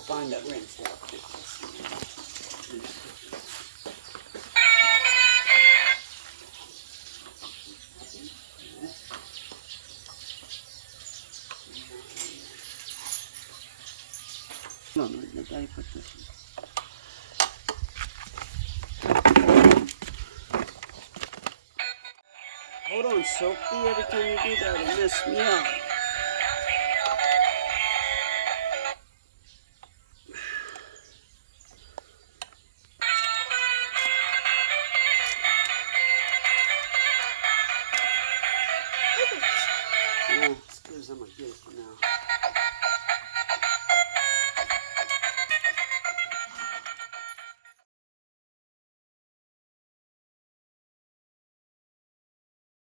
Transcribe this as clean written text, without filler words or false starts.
find that rinse out. Come on, Daddy, put this one. Hold on, Sophie. Every time you do that, it messes me up. Yeah, it's good as I'm gonna get it for now.